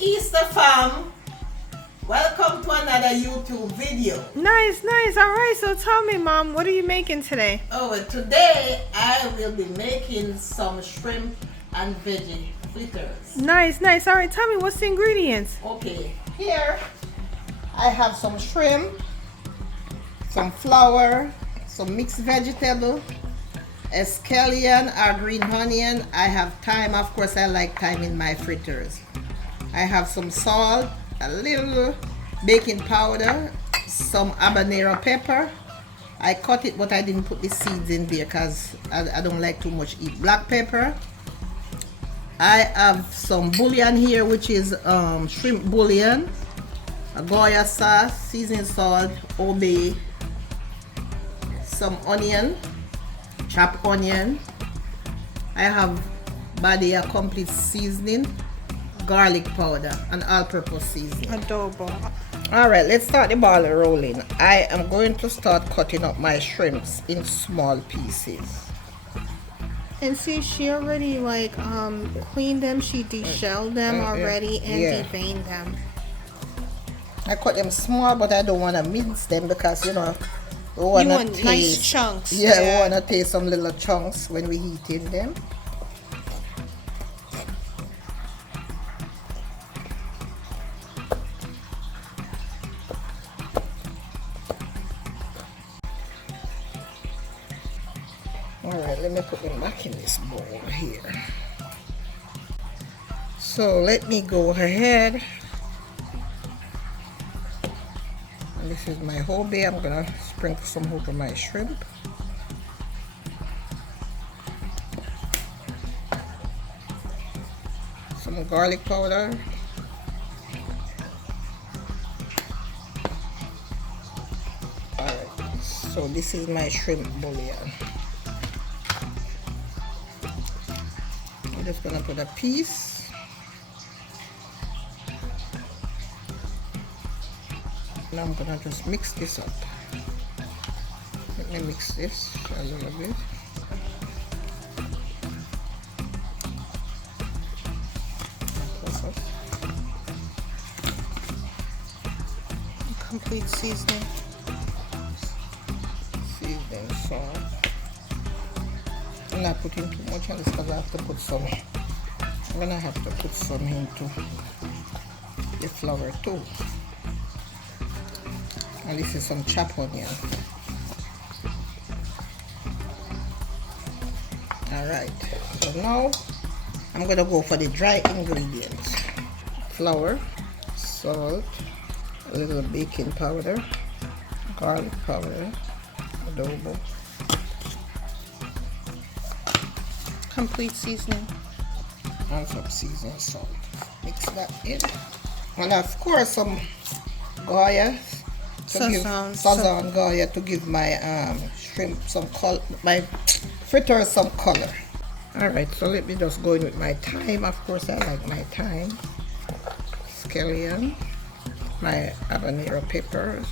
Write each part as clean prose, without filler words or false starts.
Easter fam. Welcome to another YouTube video. Nice. All right, so tell me, Mom, what are you making today? Oh, well, today I will be making some shrimp and veggie fritters. Nice. All right, tell me, what's the ingredients? Okay, here I have some shrimp, some flour, some mixed vegetable, a scallion or green onion. I have thyme. Of course, I like thyme in my fritters. I have some salt, a little baking powder, some habanero pepper. I cut it, but I didn't put the seeds in there because I don't like too much eat black pepper. I have some bouillon here, which is shrimp bouillon, a Goya sauce, seasoning salt, obey, some onion, chopped onion. I have a complete seasoning, garlic powder, and all-purpose seasoning. Adobo. All right, let's start the ball rolling. I am going to start cutting up my shrimps in small pieces. And see, she already cleaned them. She deshelled them already and deveined them. I cut them small, but I don't want to mince them because we You want taste nice chunks. Yeah, we want to taste some little chunks when we heating them. Alright, let me put them back in this bowl here. So let me go ahead. And this is my whole bay. I'm gonna sprinkle some over my shrimp. Some garlic powder. Alright, so this is my shrimp bouillon. I'm just gonna put a piece. Now I'm gonna just mix this up. Let me mix this a little bit. Complete seasoning. Seasoning salt. I'm not putting too much on this because I have to put some. I'm gonna have to put some into the flour too. And this is some chopped onion. Alright, so now I'm gonna go for the dry ingredients. Flour, salt, a little baking powder, garlic powder, adobo, Complete seasoning. and some seasoning salt. Mix that in. And of course some Goya sazon Goya to give my shrimp some color, my fritters some color. Alright, so let me just go in with my thyme. Of course I like my thyme, scallion, my habanero peppers,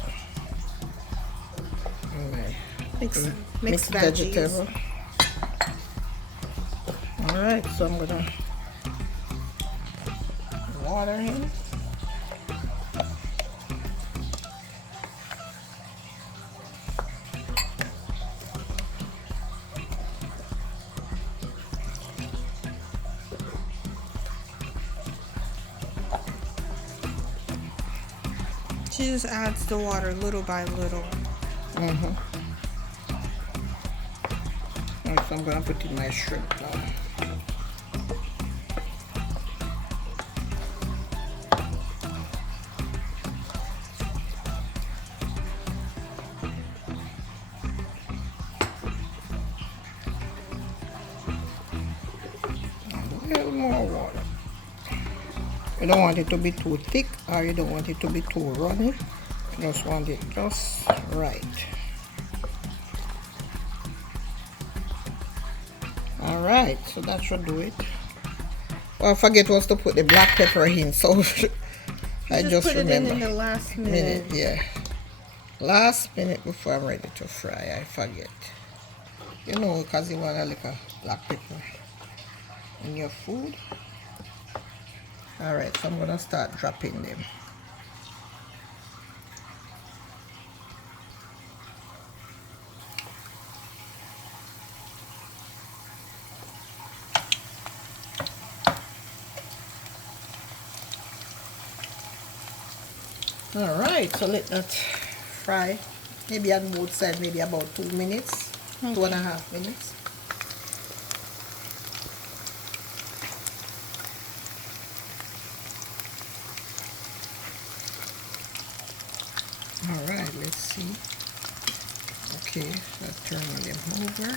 and my Mixed veggies. vegetable. Alright, so I'm gonna water in. She just adds the water little by little. Alright, so I'm gonna put in my shrimp now. A little more water. You don't want it to be too thick or you don't want it to be too runny. You just want it just right. Alright, so that should do it. Well, I forget was to put the black pepper in, so I just put remember. it in the last minute. Yeah. Last minute before I'm ready to fry, I forget. You know, because you want a little black pepper in your food. All right, so I'm gonna start dropping them. All right, so let that fry. Maybe on both sides, maybe about 2 minutes, okay. 2.5 minutes. All right, let's see. Okay, let's turn them over.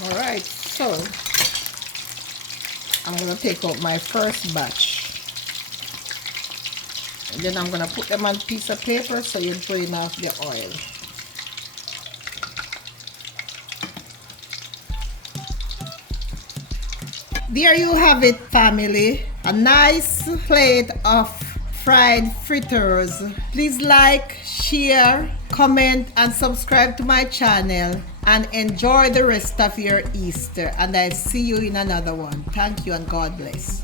All right, so I'm gonna take out my first batch, and then I'm gonna put them on a piece of paper so you drain off the oil. There you have it, family. A nice plate of fried fritters. Please like, share, comment, and subscribe to my channel. And enjoy the rest of your Easter. And I'll see you in another one. Thank you and God bless.